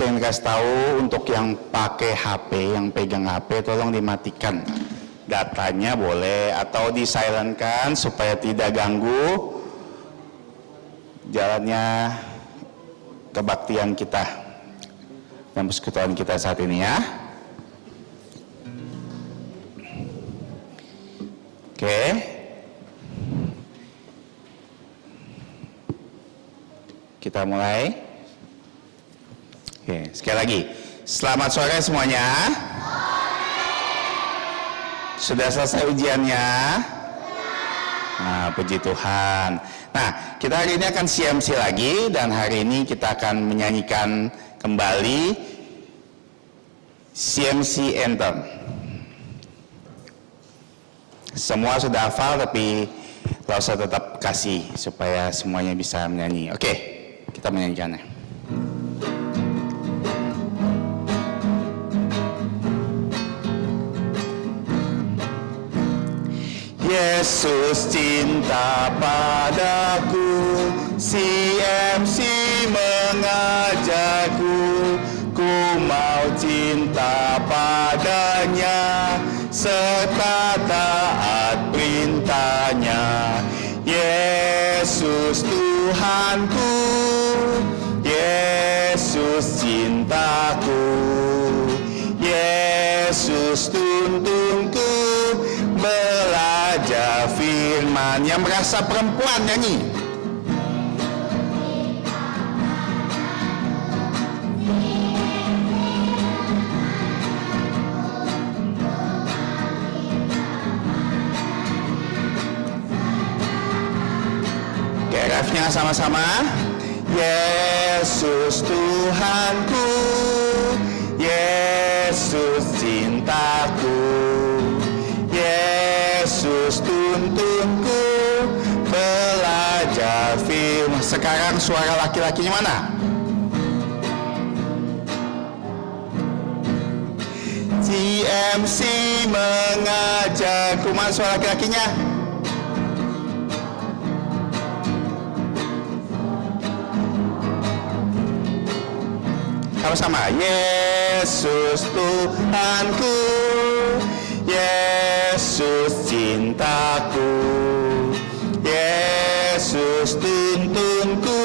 saya ingin kasih tahu untuk yang pakai HP, yang pegang HP, tolong dimatikan datanya boleh atau di-silentkan supaya tidak ganggu jalannya kebaktian kita dan persekutuan kita saat ini ya. Oke. Kita mulai. Oke, sekali lagi. Selamat sore semuanya. Sudah selesai ujiannya? Nah, puji Tuhan. Nah, kita hari ini akan CMC lagi dan hari ini kita akan menyanyikan kembali CMC Anthem. Semua sudah hafal tapi kalau saya tetap kasih supaya semuanya bisa menyanyi. Oke, kita menyanyikannya. Yesus cinta padaku, CMC mengajarku, ku mau cinta padanya, serta taat perintahnya. Yesus Tuhanku, Yesus cintaku, Yesus tuntunku, belajar firman. Yang merasa perempuan nyanyi. Oke, refnya sama-sama. Yesus Tuhanku, Yesus cintaku, Yesus tuntunku, belajar firman. Sekarang suara laki-lakinya mana? CMC mengajarku. Mana suara laki-lakinya? Sama-sama. Yesus Tuhanku, Yesus cintaku, Yesus tuntunku,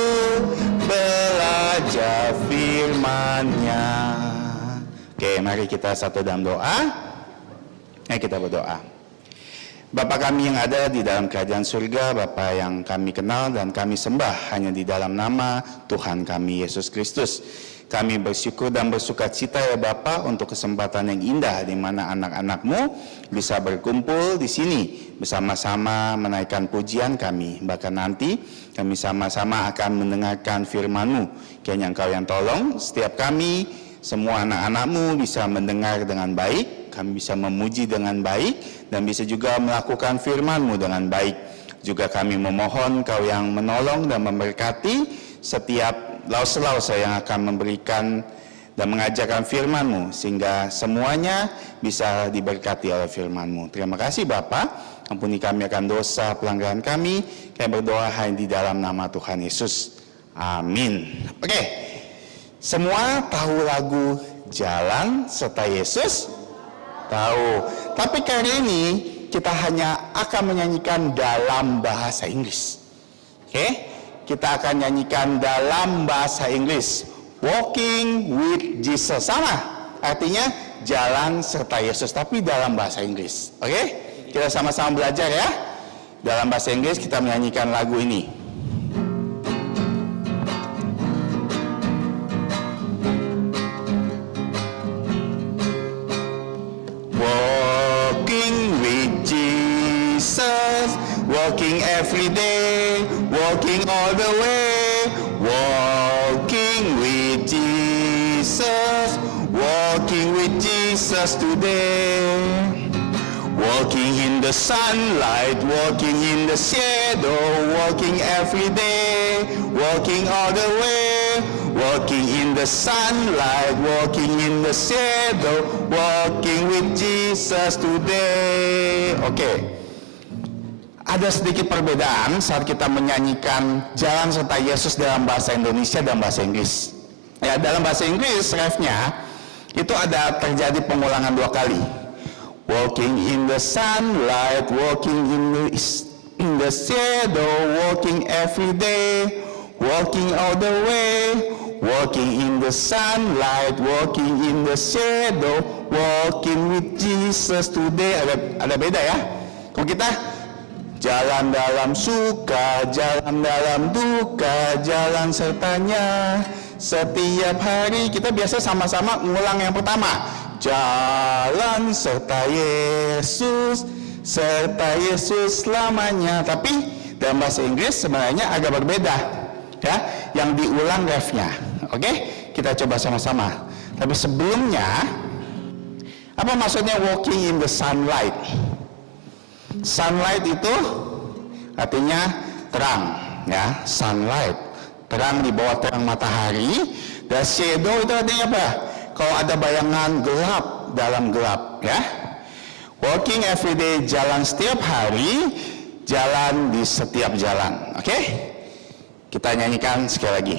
belajar firman-Nya. Oke, mari kita satu dalam doa. Kita berdoa. Bapa kami yang ada di dalam kerajaan surga, Bapa yang kami kenal dan kami sembah hanya di dalam nama Tuhan kami Yesus Kristus. Kami bersyukur dan bersuka cita ya Bapa untuk kesempatan yang indah di mana anak-anak-Mu bisa berkumpul di sini bersama-sama menaikkan pujian kami. Bahkan nanti kami sama-sama akan mendengarkan firman-Mu. Kiranya Engkau yang tolong setiap kami, semua anak-anak-Mu bisa mendengar dengan baik, kami bisa memuji dengan baik, dan bisa juga melakukan firman-Mu dengan baik. Juga kami memohon Kau yang menolong dan memberkati setiap lause-lause yang akan memberikan dan mengajarkan firman-Mu, sehingga semuanya bisa diberkati oleh firman-Mu. Terima kasih Bapa, ampuni kami akan dosa pelanggaran kami. Kami berdoa hanya di dalam nama Tuhan Yesus. Amin. Oke, semua tahu lagu Jalan Serta Yesus? Tahu. Tapi kali ini kita hanya akan menyanyikan dalam bahasa Inggris. Oke? Kita akan nyanyikan dalam bahasa Inggris. Walking with Jesus. Sama, artinya jalan serta Yesus, tapi dalam bahasa Inggris. Oke? Kita sama-sama belajar ya. Dalam bahasa Inggris kita menyanyikan lagu ini. Walking with Jesus, walking every day, walking all the way, walking with Jesus, walking with Jesus today. Walking in the sunlight, walking in the shadow, walking every day, walking all the way, walking in the sunlight, walking in the shadow, walking with Jesus today. Oke. Ada sedikit perbedaan saat kita menyanyikan Jalan Serta Yesus dalam bahasa Indonesia dan bahasa Inggris. Ya, dalam bahasa Inggris refnya itu ada terjadi pengulangan 2 kali. Walking in the sunlight, walking in the shadow, walking every day, walking all the way, walking in the sunlight, walking in the shadow, walking with Jesus today. Ada beda ya. Kalau kita jalan dalam suka, jalan dalam duka, jalan sertanya setiap hari. Kita biasa sama-sama ngulang yang pertama. Jalan serta Yesus selamanya. Tapi dalam bahasa Inggris sebenarnya agak berbeda. Ya, yang diulang refnya. Oke, kita coba sama-sama. Tapi sebelumnya, apa maksudnya walking in the sunlight? Sunlight itu artinya terang, ya, sunlight, terang di bawah terang matahari. Dan shadow itu artinya apa? Kalau ada bayangan gelap dalam gelap, ya. Walking every day, jalan setiap hari, jalan di setiap jalan. Oke? Kita nyanyikan sekali lagi.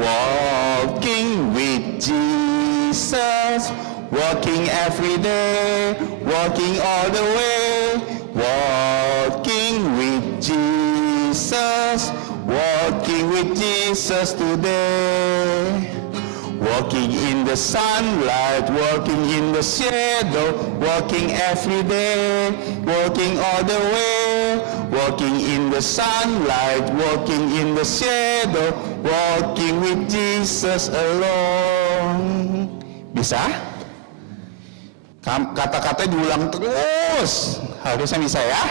Walking with Jesus, walking every day, walking all the way, walking with Jesus, walking with Jesus today. Walking in the sunlight, walking in the shadow, walking every day, walking all the way, walking in the sunlight, walking in the shadow, walking with Jesus alone. Bisa? Kata-kata diulang terus. Harusnya bisa ya.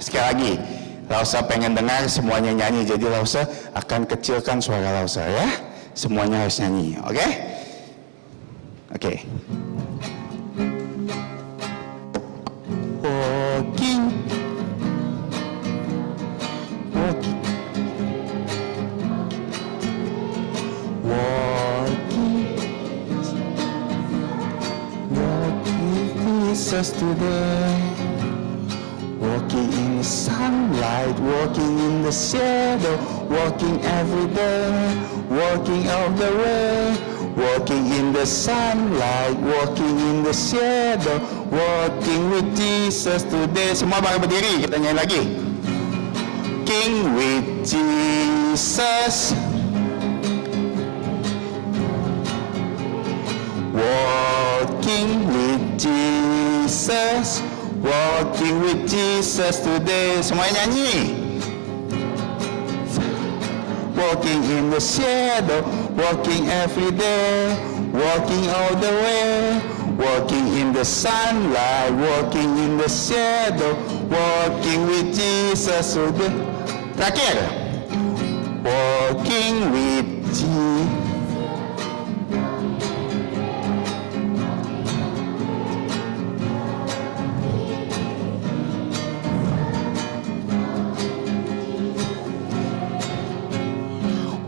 Sekali lagi, Lausa pengen dengar semuanya nyanyi, jadi Lausa akan kecilkan suara Lausa ya. Semuanya harus nyanyi, oke? Oke. Walking, walking, walking, walking Jesus today. Walking in the sunlight, walking in the shadow, walking every day, walking all the way, walking in the sunlight, walking in the shadow, walking with Jesus today. Semua bangkit berdiri, kita nyanyi lagi. Walking with Jesus, walking with Jesus, walking with Jesus today. Semuanya nyanyi. Walking in the shadow, walking every day, walking all the way, walking in the sunlight, walking in the shadow, walking with Jesus today. Terakhir. Walking with Jesus.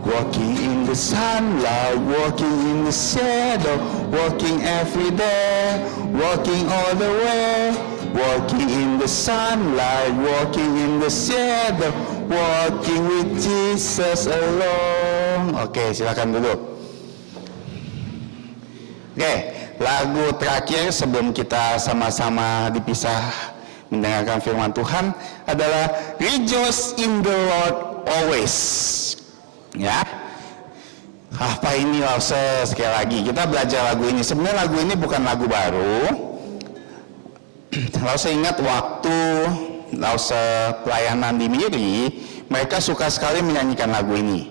Walking in the sunlight, walking in the shadow, walking every day, walking all the way, walking in the sunlight, walking in the shadow, walking with Jesus alone. Oke, silakan duduk. Oke, lagu terakhir sebelum kita sama-sama dipisah mendengarkan firman Tuhan adalah Rejoice in the Lord Always. Ya, apa ini Lausa? Sekali lagi kita belajar lagu ini. Sebenarnya lagu ini bukan lagu baru. Lausa ingat waktu Lausa pelayanan di Miri, mereka suka sekali menyanyikan lagu ini.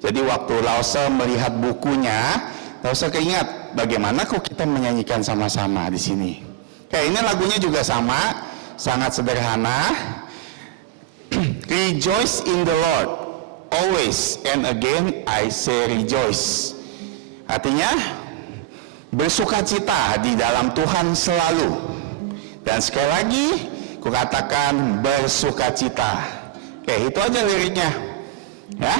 Jadi waktu Lausa melihat bukunya, Lausa keingat bagaimana kok kita menyanyikan sama-sama di sini. Kayak ini lagunya juga sama, sangat sederhana. Rejoice in the Lord always, and again I say rejoice. Artinya bersukacita di dalam Tuhan selalu. Dan sekali lagi kukatakan bersukacita. Oke, itu aja liriknya. Ya.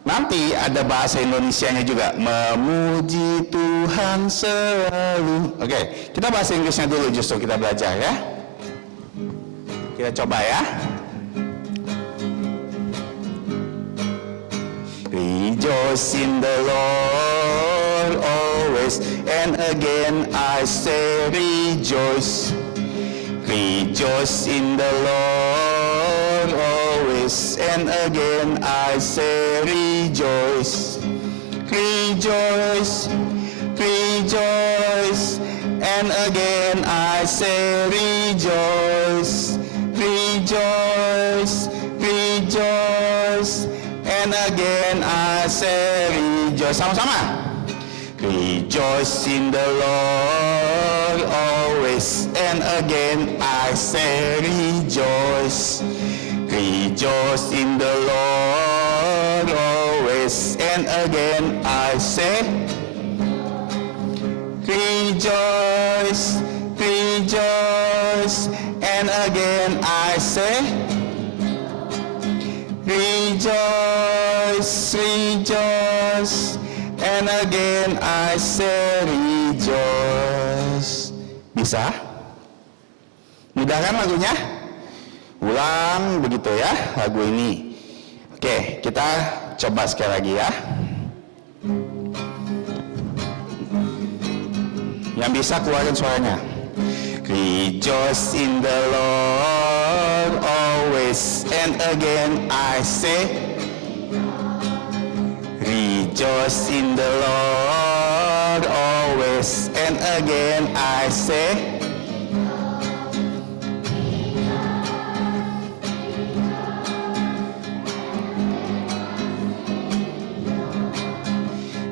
Nanti ada bahasa Indonesianya juga, memuji Tuhan selalu. Oke, kita bahasa Inggrisnya dulu justru kita belajar ya. Kita coba ya. Rejoice in the Lord always, and again I say rejoice. Rejoice in the Lord always, and again I say rejoice. Rejoice, rejoice, and again I say rejoice. Rejoice, rejoice, and again I say rejoice. Sama-sama. Rejoice in the Lord always, and again I say rejoice. Rejoice in the Lord always, and again I say rejoice. Rejoice, and again I say rejoice. Rejoice, and again I say rejoice. Bisa? Mudah kan lagunya? Ulang begitu ya lagu ini. Oke, kita coba sekali lagi ya. Yang bisa keluarin suaranya. Rejoice in the Lord always, and again I say rejoice in the Lord always, and again I say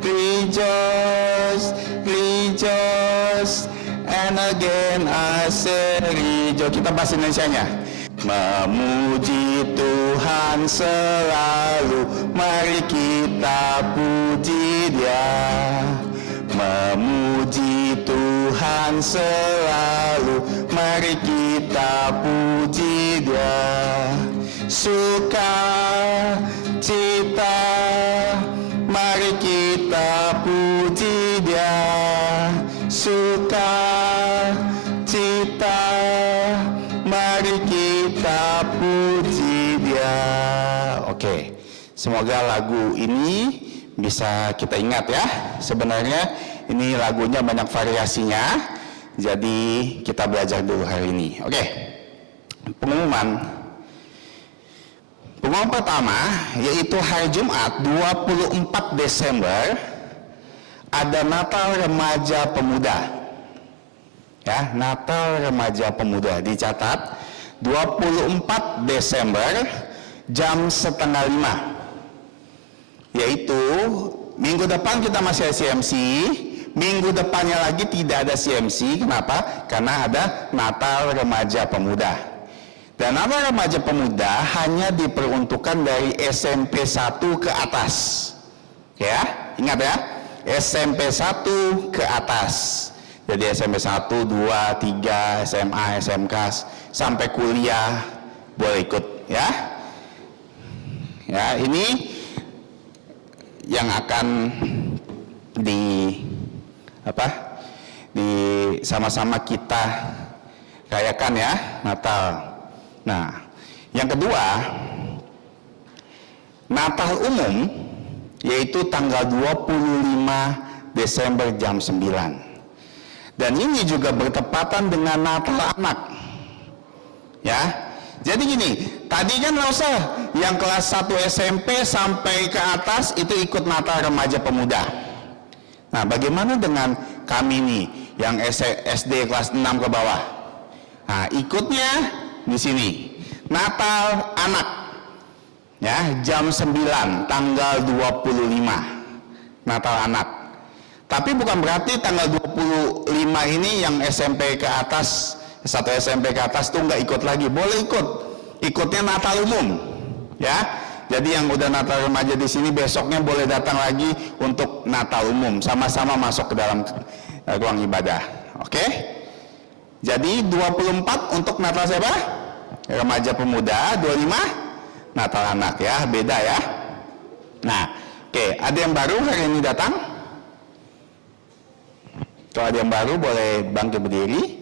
rejoice, rejoice, and again I say rejoice. Kita bahasa Indonesianya. Memuji Tuhan selalu, mari kita puji Dia. Memuji Tuhan selalu, mari kita puji Dia. Suka cita, mari kita puji Dia. Suka cita, mari kita puji Dia. Oke, semoga lagu ini bisa kita ingat ya. Sebenarnya ini lagunya banyak variasinya, jadi kita belajar dulu hari ini. Oke, pengumuman pertama yaitu hari Jumat 24 Desember ada Natal Remaja Pemuda. Ya, Natal Remaja Pemuda dicatat 24 Desember jam 4:30. Yaitu minggu depan kita masih ada CMC, minggu depannya lagi tidak ada CMC. Kenapa? Karena ada Natal Remaja Pemuda. Dan Natal Remaja Pemuda hanya diperuntukkan dari SMP 1 ke atas. Ya, ingat ya. SMP 1 ke atas. Jadi SMP 1, 2, 3, SMA, SMK sampai kuliah boleh ikut ya. Ya, ini yang akan sama-sama kita rayakan ya Natal. Nah, yang kedua, Natal umum yaitu tanggal 25 Desember jam 9. Dan ini juga bertepatan dengan Natal anak. Ya. Jadi gini, tadi kan usah yang kelas 1 SMP sampai ke atas itu ikut Natal Remaja Pemuda. Nah, bagaimana dengan kami nih yang SD kelas 6 ke bawah? Nah, ikutnya di sini. Natal anak. Ya, jam 9 tanggal 25. Natal anak. Tapi bukan berarti tanggal 25 ini yang SMP ke atas, satu SMP ke atas tuh nggak ikut lagi. Boleh ikut. Ikutnya Natal umum. Ya. Jadi yang udah Natal remaja di sini besoknya boleh datang lagi untuk Natal umum. Sama-sama masuk ke dalam ruang ibadah. Oke? Jadi 24 untuk Natal siapa? Remaja pemuda, 25 Natal anak ya, beda ya. Nah, oke, ada yang baru hari ini datang? Kalau ada yang baru boleh bangkit berdiri.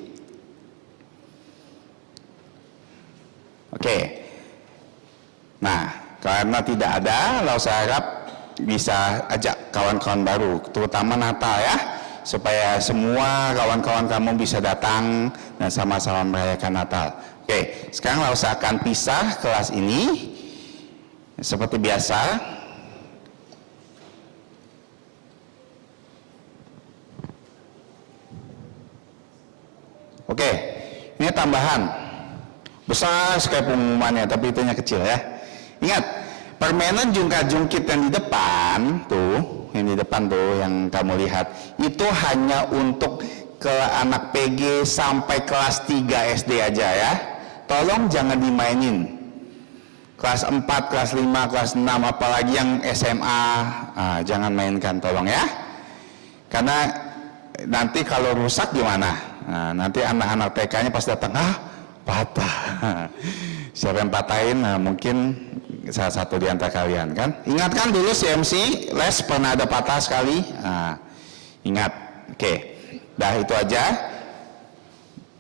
Oke. Nah, karena tidak ada, lalu saya harap bisa ajak kawan-kawan baru, terutama Natal ya, supaya semua kawan-kawan kamu bisa datang dan sama-sama merayakan Natal. Oke, sekarang lalu saya akan pisah kelas ini seperti biasa. Oke, ini tambahan. Besar sekali pengumumannya, tapi itunya kecil ya. Ingat, permainan jungkat-jungkit yang di depan tuh, yang kamu lihat, itu hanya untuk ke anak PG sampai kelas 3 SD aja ya. Tolong jangan dimainin. Kelas 4, kelas 5, kelas 6, apalagi yang SMA, jangan mainkan tolong ya. Karena nanti kalau rusak gimana? Nah, nanti anak-anak TK-nya pas datang, patah. Siapa yang patahin? Nah, mungkin salah satu di antara kalian kan. Ingatkan dulu CMC les pernah ada patah sekali. Ingat. Oke. Dah itu aja.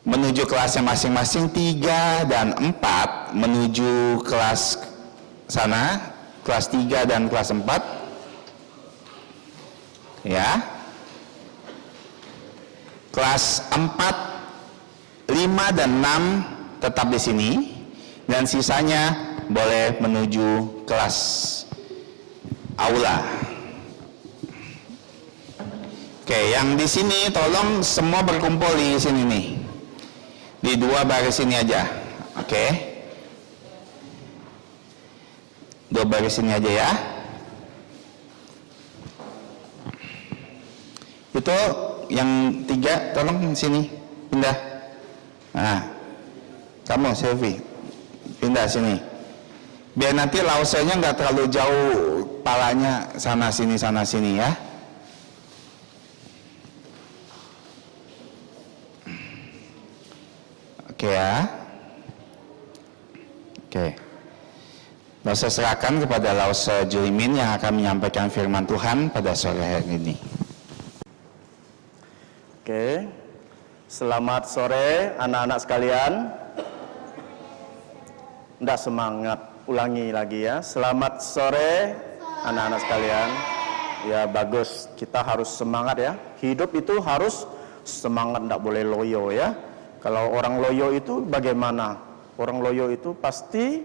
Menuju kelasnya masing-masing 3 dan 4 menuju kelas sana, kelas 3 dan kelas 4. Ya. Kelas 4, 5 dan 6 tetap di sini dan sisanya boleh menuju kelas aula. Oke, yang di sini tolong semua berkumpul di sini nih. Di 2 baris ini aja. Oke. 2 baris ini aja ya. Itu yang 3 tolong sini pindah. Nah, kamu Selvi pindah sini. Biar nanti lausenya nggak terlalu jauh, palanya sana sini ya. Oke ya. Oke. Lalu saya serahkan kepada Lause Julimin yang akan menyampaikan firman Tuhan pada sore hari ini. Oke. Selamat sore anak-anak sekalian. Nggak semangat, ulangi lagi ya. Selamat sore anak-anak sekalian. Ya bagus, kita harus semangat ya. Hidup itu harus semangat, nggak boleh loyo ya. Kalau orang loyo itu bagaimana? Orang loyo itu pasti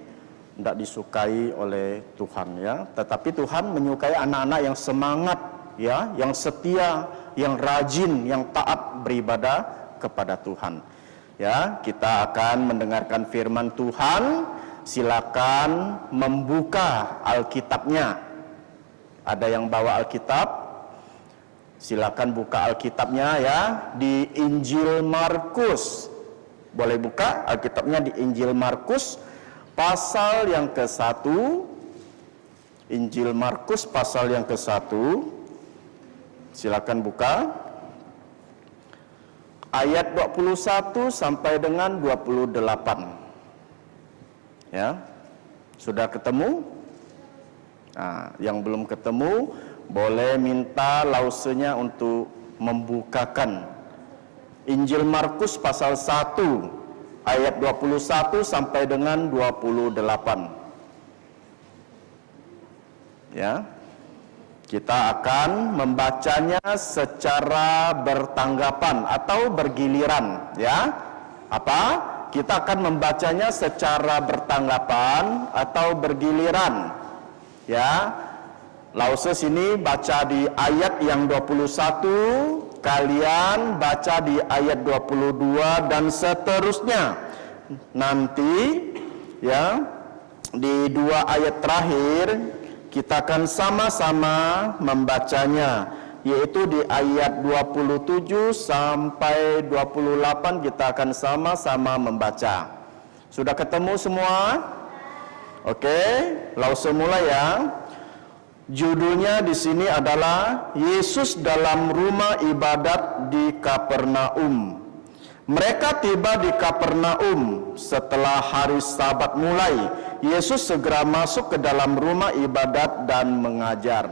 tidak disukai oleh Tuhan ya. Tetapi Tuhan menyukai anak-anak yang semangat ya, yang setia, yang rajin, yang taat beribadah kepada Tuhan. Ya, kita akan mendengarkan firman Tuhan. Silakan membuka Alkitabnya. Ada yang bawa Alkitab? Silakan buka Alkitabnya ya di Injil Markus. Boleh buka Alkitabnya di Injil Markus pasal yang ke-1. Injil Markus pasal yang ke-1. Silakan buka. Ayat 21 sampai dengan 28. Ya. Sudah ketemu? Nah, yang belum ketemu boleh minta lausenya untuk membukakan Injil Markus pasal 1 ayat 21 sampai dengan 28. Ya. Kita akan membacanya secara bertanggapan atau bergiliran, ya. Apa? Kita akan membacanya secara bertanggapan atau bergiliran. Ya. Lause sini baca di ayat yang 21, kalian baca di ayat 22 dan seterusnya. Nanti ya di 2 ayat terakhir kita akan sama-sama membacanya, yaitu di ayat 27 sampai 28 kita akan sama-sama membaca. Sudah ketemu semua? Oke, lause mulai ya. Judulnya di sini adalah Yesus dalam rumah ibadat di Kapernaum. Mereka tiba di Kapernaum setelah hari Sabat mulai. Yesus segera masuk ke dalam rumah ibadat dan mengajar.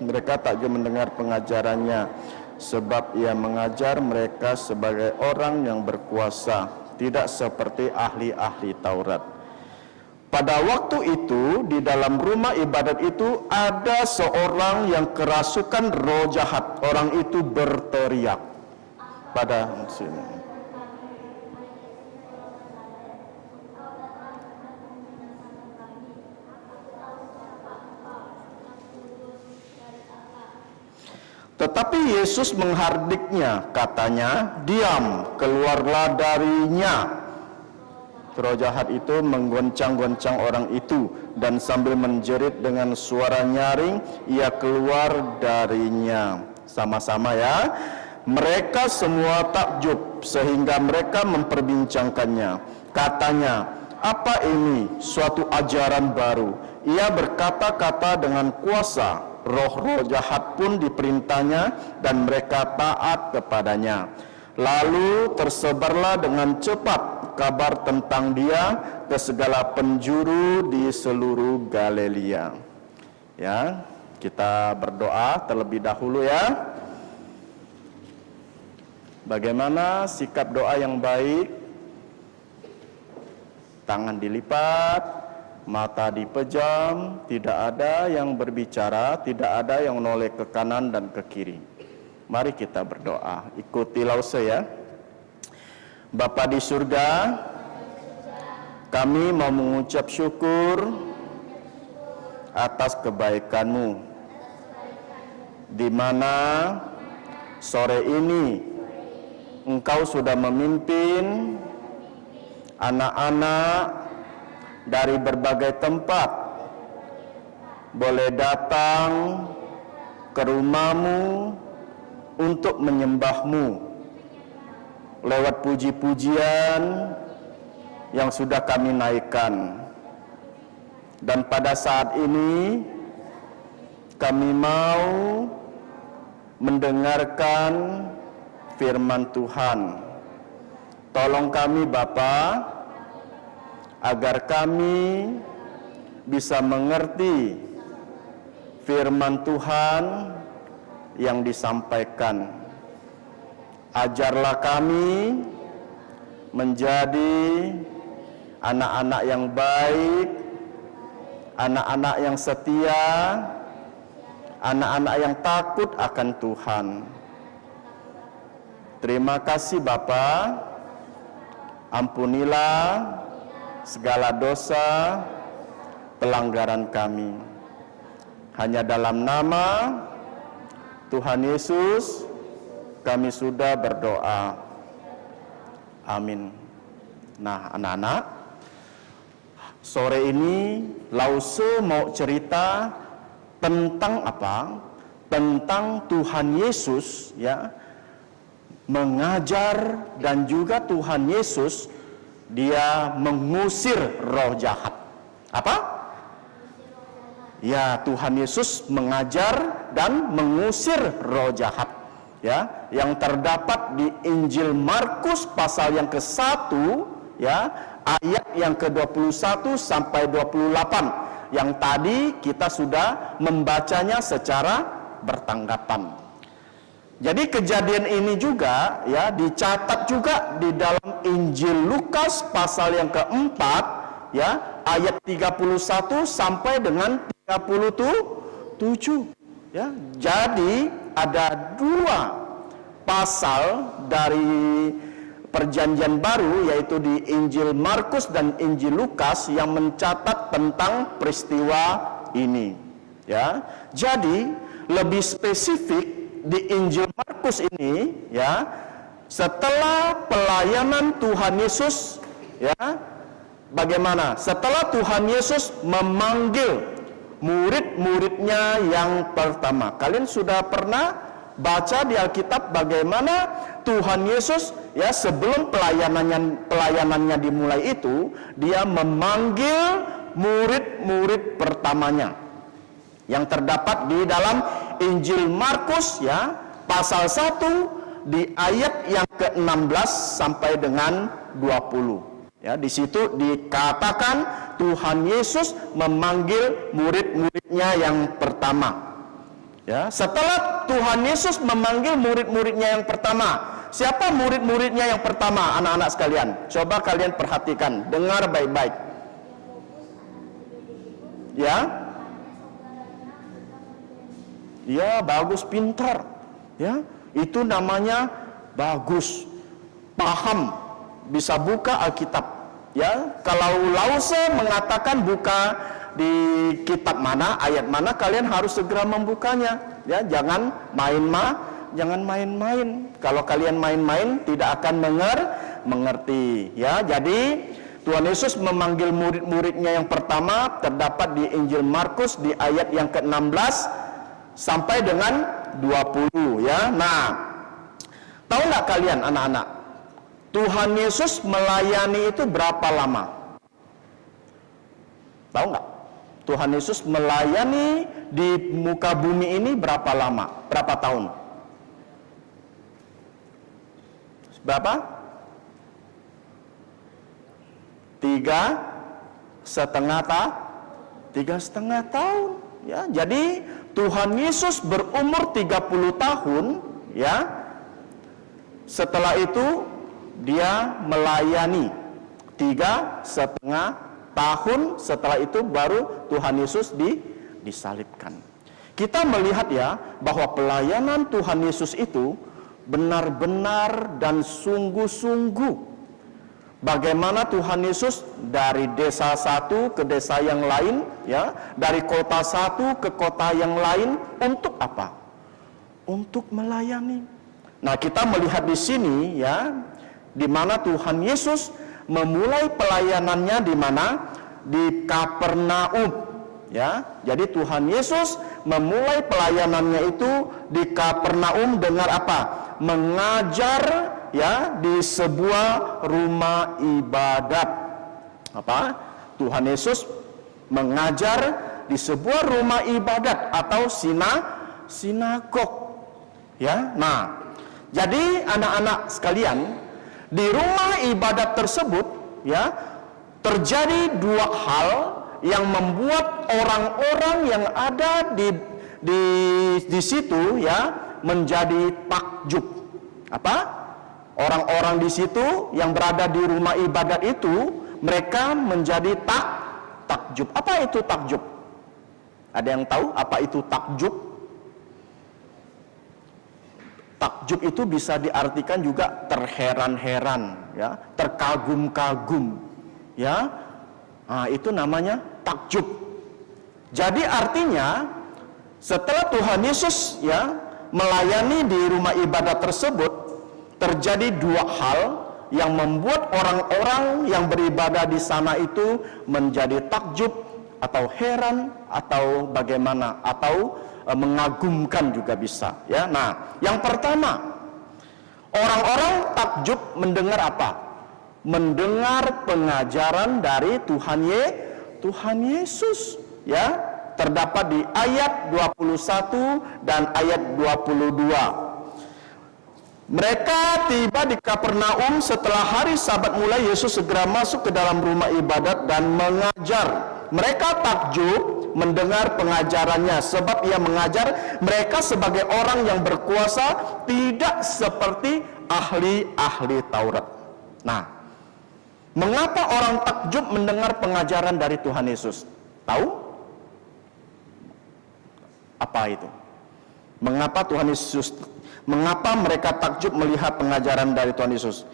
Mereka takjub mendengar pengajarannya, sebab ia mengajar mereka sebagai orang yang berkuasa. tidak seperti ahli-ahli Taurat. Pada waktu itu, di dalam rumah ibadat itu ada seorang yang kerasukan roh jahat. Orang itu berteriak pada sini. Tetapi Yesus menghardiknya, katanya, "Diam, keluarlah darinya." Roh jahat itu menggoncang-goncang orang itu, dan sambil menjerit dengan suara nyaring, ia keluar darinya. Sama-sama ya. Mereka semua takjub, sehingga mereka memperbincangkannya. Katanya, "Apa ini? Suatu ajaran baru. Ia berkata-kata dengan kuasa. Roh-roh jahat pun diperintahnya, dan mereka taat kepadanya." Lalu tersebarlah dengan cepat kabar tentang dia ke segala penjuru di seluruh Galilea. Ya, kita berdoa terlebih dahulu ya. Bagaimana sikap doa yang baik? Tangan dilipat, mata dipejam, tidak ada yang berbicara, tidak ada yang menoleh ke kanan dan ke kiri. Mari kita berdoa, ikuti lause ya. Bapa di surga, kami mau mengucap syukur atas kebaikan-Mu, di mana sore ini Engkau sudah memimpin anak-anak dari berbagai tempat boleh datang ke rumah-Mu untuk menyembah-Mu lewat puji-pujian yang sudah kami naikkan. Dan pada saat ini kami mau mendengarkan firman Tuhan. Tolong kami Bapa, agar kami bisa mengerti firman Tuhan yang disampaikan. Ajarlah kami menjadi anak-anak yang baik, anak-anak yang setia, anak-anak yang takut akan Tuhan. Terima kasih Bapa, ampunilah segala dosa pelanggaran kami. Hanya dalam nama Tuhan Yesus kami sudah berdoa. Amin. Nah, anak-anak, sore ini Lause mau cerita tentang apa? Tentang Tuhan Yesus ya, mengajar, dan juga Tuhan Yesus dia mengusir roh jahat. Apa? Ya, Tuhan Yesus mengajar dan mengusir roh jahat. Ya, yang terdapat di Injil Markus pasal yang ke-1 ya, ayat yang ke-21 sampai 28. Yang tadi kita sudah membacanya secara bertanggapan. Jadi kejadian ini juga ya dicatat juga di dalam Injil Lukas pasal yang ke-4 ya, ayat 31 sampai dengan 37 ya. Jadi ada dua pasal dari Perjanjian Baru, yaitu di Injil Markus dan Injil Lukas, yang mencatat tentang peristiwa ini ya. Jadi lebih spesifik di Injil Markus ini ya, setelah pelayanan Tuhan Yesus ya, bagaimana? Setelah Tuhan Yesus memanggil murid-muridnya yang pertama. Kalian sudah pernah baca di Alkitab bagaimana Tuhan Yesus ya, sebelum pelayanannya dimulai itu, dia memanggil murid-murid pertamanya yang terdapat di dalam Injil Markus ya, pasal 1 di ayat yang ke-16 sampai dengan 20. Ya, di situ dikatakan Tuhan Yesus memanggil murid-muridnya yang pertama. Ya, setelah Tuhan Yesus memanggil murid-muridnya yang pertama, siapa murid-muridnya yang pertama, anak-anak sekalian? Coba kalian perhatikan, dengar baik-baik. Ya? Ya, bagus, pintar. Ya, itu namanya bagus. Paham, bisa buka Alkitab. Ya, kalau Lause mengatakan buka di kitab mana, ayat mana, kalian harus segera membukanya. Ya, jangan main-main. Kalau kalian main-main tidak akan mengerti. Ya, jadi Tuhan Yesus memanggil murid-muridnya yang pertama terdapat di Injil Markus di ayat yang ke-16 sampai dengan 20 ya. Nah, tahu nggak kalian anak-anak, Tuhan Yesus melayani itu berapa lama? Tahu nggak? Tuhan Yesus melayani di muka bumi ini berapa lama? Berapa tahun? Berapa? 3,5 tahun. Ya, jadi Tuhan Yesus berumur 30 tahun, ya. Setelah itu dia melayani 3,5 tahun. Setelah itu baru Tuhan Yesus disalibkan. Kita melihat ya bahwa pelayanan Tuhan Yesus itu benar-benar dan sungguh-sungguh. Bagaimana Tuhan Yesus dari desa satu ke desa yang lain, ya, dari kota satu ke kota yang lain, untuk apa? Untuk melayani. Nah, kita melihat di sini, ya, di mana Tuhan Yesus memulai pelayanannya di mana? Di Kapernaum, ya. Jadi Tuhan Yesus memulai pelayanannya itu di Kapernaum dengan apa? Mengajar, ya, di sebuah rumah ibadat. Apa? Tuhan Yesus mengajar di sebuah rumah ibadat atau sinagog. Ya. Nah, jadi anak-anak sekalian, di rumah ibadat tersebut, ya, terjadi dua hal yang membuat orang-orang yang ada di situ, ya, menjadi takjub. Apa? Orang-orang di situ yang berada di rumah ibadat itu, mereka menjadi takjub. Apa itu takjub? Ada yang tahu apa itu takjub? Takjub itu bisa diartikan juga terheran-heran, ya, terkagum-kagum, ya. Nah, itu namanya takjub. Jadi artinya setelah Tuhan Yesus, ya, melayani di rumah ibadat tersebut, terjadi dua hal yang membuat orang-orang yang beribadah di sana itu menjadi takjub atau heran atau bagaimana, atau mengagumkan juga bisa, ya. Nah, yang pertama, orang-orang takjub mendengar apa? Mendengar pengajaran dari Tuhan Yesus, ya. Terdapat di ayat 21 dan ayat 22. Mereka tiba di Kapernaum setelah hari Sabat mulai. Yesus segera masuk ke dalam rumah ibadat dan mengajar. Mereka takjub mendengar pengajarannya, sebab ia mengajar mereka sebagai orang yang berkuasa, tidak seperti ahli-ahli Taurat. Nah, mengapa orang takjub mendengar pengajaran dari Tuhan Yesus? Tahu? Apa itu? Mengapa mereka takjub melihat pengajaran dari Tuhan Yesus?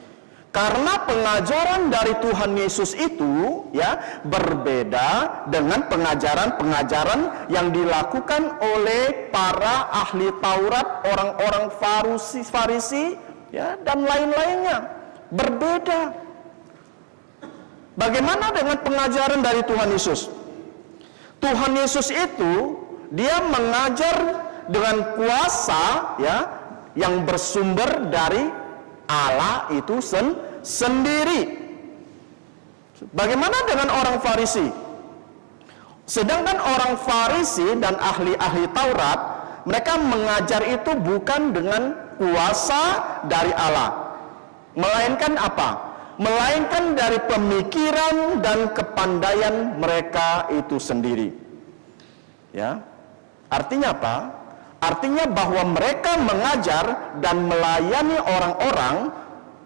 Karena pengajaran dari Tuhan Yesus itu, ya, berbeda dengan pengajaran-pengajaran yang dilakukan oleh para ahli Taurat, orang-orang Farisi, ya, dan lain-lainnya. Berbeda. Bagaimana dengan pengajaran dari Tuhan Yesus? Tuhan Yesus itu dia mengajar dengan kuasa, ya, yang bersumber dari Allah itu sendiri. Bagaimana dengan orang Farisi? Sedangkan orang Farisi dan ahli-ahli Taurat, mereka mengajar itu bukan dengan kuasa dari Allah, melainkan apa? Melainkan dari pemikiran dan kepandaian mereka itu sendiri. Ya. Artinya apa? Artinya bahwa mereka mengajar dan melayani orang-orang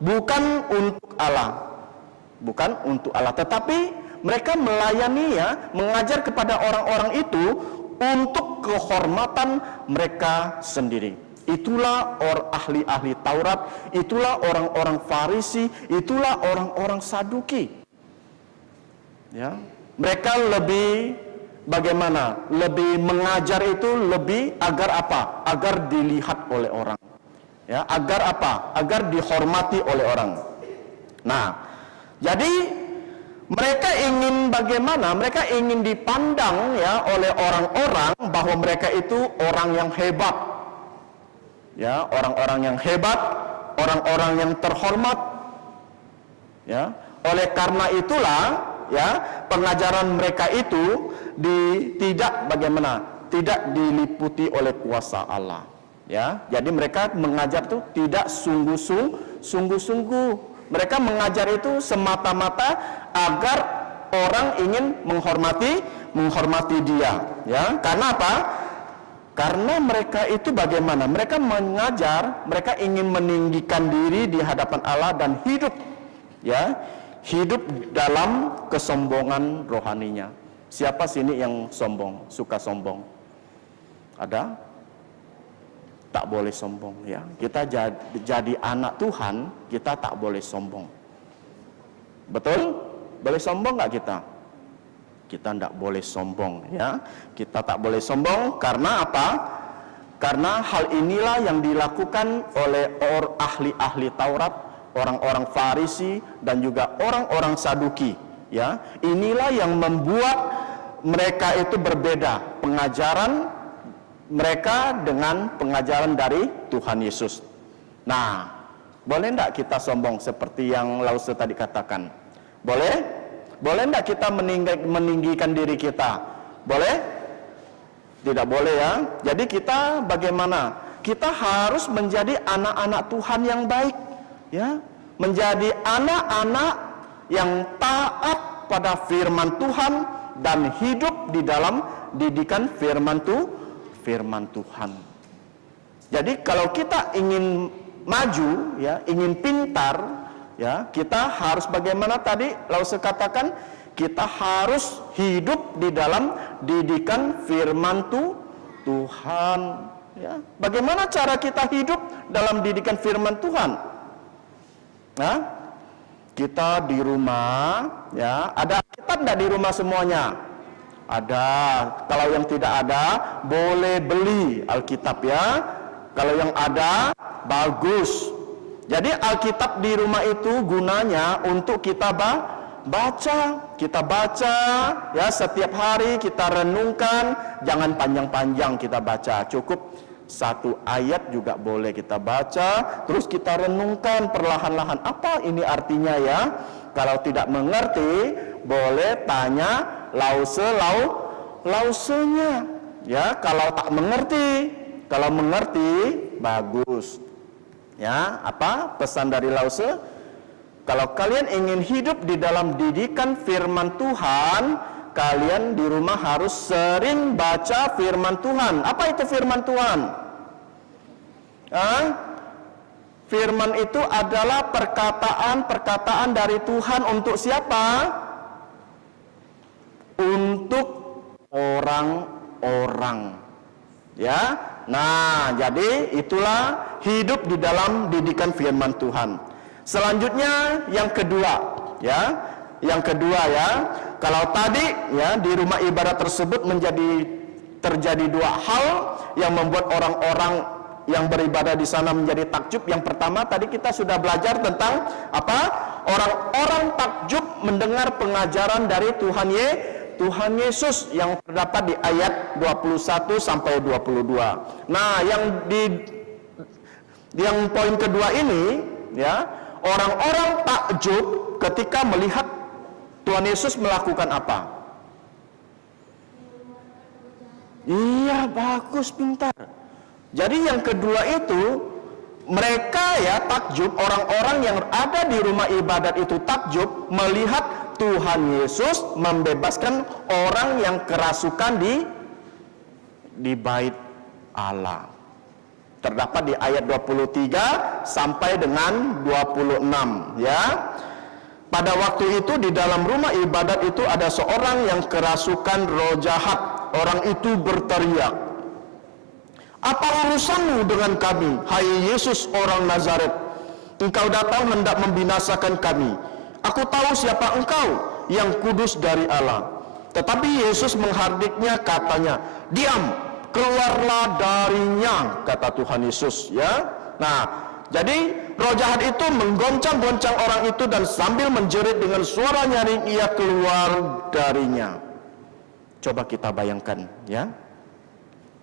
bukan untuk Allah. Bukan untuk Allah, tetapi mereka melayaninya, mengajar kepada orang-orang itu untuk kehormatan mereka sendiri. Itulah ahli-ahli Taurat, itulah orang-orang Farisi, itulah orang-orang Saduki. Ya, mereka lebih bagaimana? Lebih mengajar itu lebih agar apa? Agar dilihat oleh orang. Ya, agar apa? Agar dihormati oleh orang. Nah, jadi mereka ingin bagaimana? Mereka ingin dipandang ya oleh orang-orang bahwa mereka itu orang yang hebat. Ya, orang-orang yang hebat, orang-orang yang terhormat. Ya, oleh karena itulah ya, pengajaran mereka itu tidak bagaimana? Tidak diliputi oleh kuasa Allah. Ya, jadi mereka mengajar itu tidak sungguh-sungguh. Mereka mengajar itu semata-mata agar orang ingin menghormati dia. Ya, karena apa? Karena mereka itu bagaimana? Mereka mengajar, mereka ingin meninggikan diri di hadapan Allah dan hidup, ya, hidup dalam kesombongan rohaninya. Siapa sini yang sombong, suka sombong? Ada? Tak boleh sombong, ya. Kita jadi anak Tuhan, kita tak boleh sombong. Betul? Boleh sombong nggak kita? Kita tidak boleh sombong, ya. Kita tak boleh sombong karena apa? Karena hal inilah yang dilakukan oleh ahli-ahli Taurat, orang-orang Farisi dan juga orang-orang Saduki, ya. Inilah yang membuat mereka itu berbeda pengajaran mereka dengan pengajaran dari Tuhan Yesus. Nah, boleh enggak kita sombong seperti yang Lause tadi katakan? Boleh? Boleh enggak kita meninggikan diri kita? Boleh? Tidak boleh, ya. Jadi kita bagaimana? Kita harus menjadi anak-anak Tuhan yang baik, ya. Menjadi anak-anak yang taat pada firman Tuhan dan hidup di dalam didikan firman Tuhan. Jadi kalau kita ingin maju, ya, ingin pintar, ya, kita harus bagaimana tadi Lause katakan, kita harus hidup di dalam didikan firman Tuhan, ya. Bagaimana cara kita hidup dalam didikan firman Tuhan? Nah, kita di rumah, ya, ada Alkitab enggak di rumah semuanya? Ada. Kalau yang tidak ada, boleh beli Alkitab, ya. Kalau yang ada, bagus. Jadi Alkitab di rumah itu gunanya untuk kita baca. Kita baca, ya, setiap hari kita renungkan. Jangan panjang-panjang kita baca, cukup satu ayat juga boleh kita baca. Terus kita renungkan perlahan-lahan, apa ini artinya, ya. Kalau tidak mengerti, boleh tanya lausenya, ya. Kalau tak mengerti, kalau mengerti bagus, ya. Apa pesan dari Lause? Kalau kalian ingin hidup di dalam didikan firman Tuhan, kalian di rumah harus sering baca firman Tuhan. Apa itu firman Tuhan? Firman itu adalah perkataan-perkataan dari Tuhan untuk siapa? Untuk orang-orang, ya. Nah, jadi itulah hidup di dalam didikan firman Tuhan. Selanjutnya yang kedua, ya. Yang kedua, ya. Kalau tadi, ya, di rumah ibadat tersebut terjadi dua hal yang membuat orang-orang yang beribadah di sana menjadi takjub. Yang pertama tadi kita sudah belajar tentang apa? Orang-orang takjub mendengar pengajaran dari Tuhan Yesus yang terdapat di ayat 21 sampai 22. Nah, yang poin kedua ini, ya, orang-orang takjub ketika melihat Tuhan Yesus melakukan apa? Iya, bagus, pintar. Jadi yang kedua itu, mereka, ya, takjub, orang-orang yang ada di rumah ibadat itu takjub melihat Tuhan Yesus membebaskan orang yang kerasukan di bait Allah. Terdapat di ayat 23 sampai dengan 26 ya. Pada waktu itu di dalam rumah ibadat itu ada seorang yang kerasukan roh jahat. Orang itu berteriak, "Apa urusanmu dengan kami, hai Yesus orang Nazaret? Engkau datang hendak membinasakan kami. Aku tahu siapa engkau, yang kudus dari Allah." Tetapi Yesus menghardiknya, katanya, "Diam, keluarlah darinya," kata Tuhan Yesus ya. Nah, jadi roh jahat itu menggoncang-goncang orang itu dan sambil menjerit dengan suara nyaring ia keluar darinya. Coba kita bayangkan ya.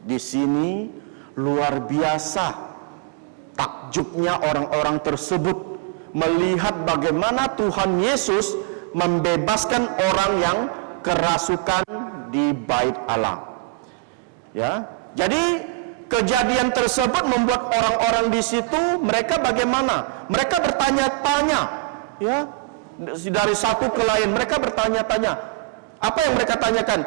Di sini luar biasa takjubnya orang-orang tersebut melihat bagaimana Tuhan Yesus membebaskan orang yang kerasukan di bait Allah. Ya. Jadi kejadian tersebut membuat orang-orang di situ mereka bagaimana? Mereka bertanya-tanya, ya, dari satu ke lain mereka bertanya-tanya. Apa yang mereka tanyakan?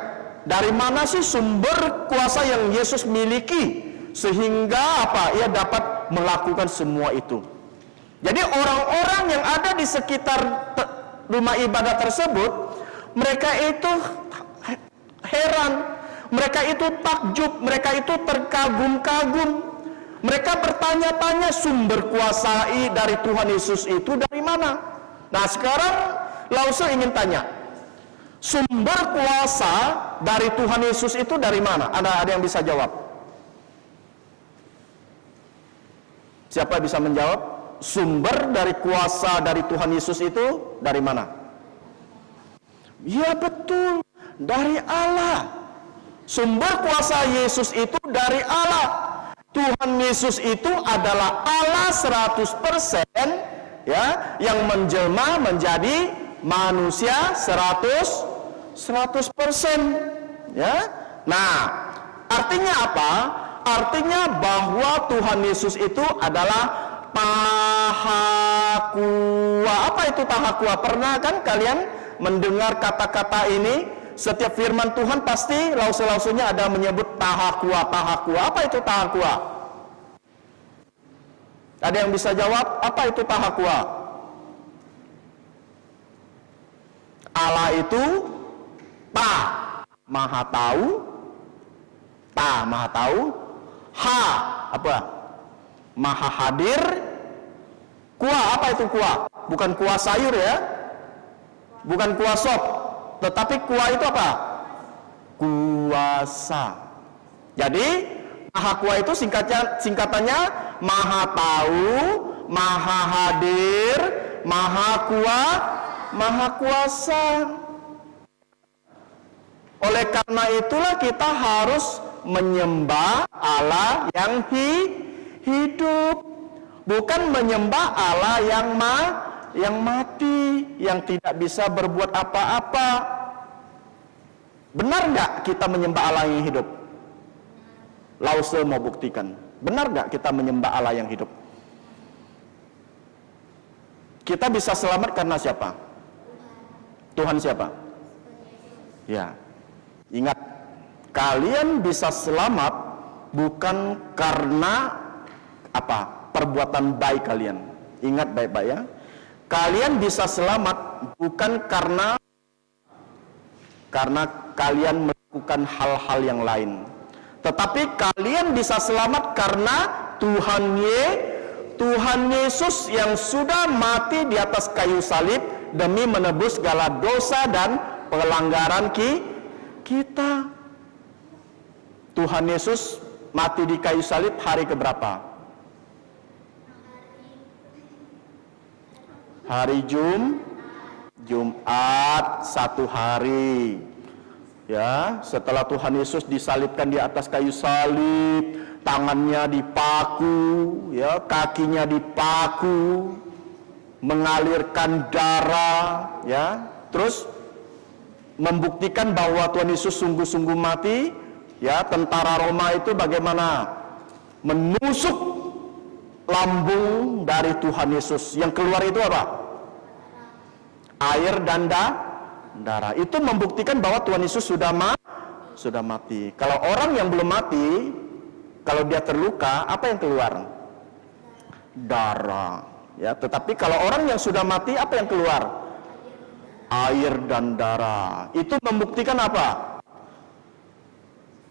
Dari mana sih sumber kuasa yang Yesus miliki sehingga apa? Ia dapat melakukan semua itu. Jadi orang-orang yang ada di sekitar rumah ibadat tersebut, mereka itu heran. Mereka itu takjub, mereka itu terkagum-kagum. Mereka bertanya-tanya sumber kuasa dari Tuhan Yesus itu dari mana? Nah sekarang Lause ingin tanya, sumber kuasa dari Tuhan Yesus itu dari mana? Ada yang bisa jawab? Siapa bisa menjawab? Sumber dari kuasa dari Tuhan Yesus itu dari mana? Ya betul, dari Allah. Sumber kuasa Yesus itu dari Allah. Tuhan Yesus itu adalah Allah 100% ya, yang menjelma menjadi manusia 100% ya. Nah, artinya apa? Artinya bahwa Tuhan Yesus itu adalah Tahakua. Apa itu Tahakua? Pernah kan kalian mendengar kata-kata ini? Setiap firman Tuhan pasti lause-lausenya ada menyebut Tahakua, Tahakua. Apa itu Tahakua? Ada yang bisa jawab? Apa itu Tahakua? Allah itu Ta, Maha Tahu. Ta, Maha Tahu. Ha, apa? Maha Hadir. Kua, apa itu kua? Bukan kuah sayur ya. Bukan kuah sop. Tetapi kuah itu apa? Kuasa. Jadi Maha Kuah itu singkatannya Maha Tahu, Maha Hadir, Maha Kuah, Maha Kuasa. Oleh karena itulah kita harus menyembah Allah yang hidup, bukan menyembah Allah yang mati, yang tidak bisa berbuat apa-apa. Benar nggak kita menyembah Allah yang hidup? Lause mau buktikan. Benar nggak kita menyembah Allah yang hidup? Kita bisa selamat karena siapa? Tuhan siapa? Ya. Ingat, kalian bisa selamat bukan karena apa? Perbuatan baik kalian. Ingat baik-baik ya. Kalian bisa selamat bukan karena kalian melakukan hal-hal yang lain. Tetapi kalian bisa selamat karena Tuhan Yesus yang sudah mati di atas kayu salib demi menebus segala dosa dan pelanggaran kita. Tuhan Yesus mati di kayu salib hari keberapa? Hari Jumat, 1 hari. Ya, setelah Tuhan Yesus disalibkan di atas kayu salib, tangannya dipaku, ya, kakinya dipaku, mengalirkan darah, ya. Terus membuktikan bahwa Tuhan Yesus sungguh-sungguh mati, ya. Tentara Roma itu bagaimana? Menusuk lambung dari Tuhan Yesus. Yang keluar itu apa? Air dan darah. Itu membuktikan bahwa Tuhan Yesus sudah mati. Kalau orang yang belum mati, Kalau dia terluka, apa yang keluar? Darah. Ya, tetapi kalau orang yang sudah mati, apa yang keluar? Air dan darah. Itu membuktikan apa?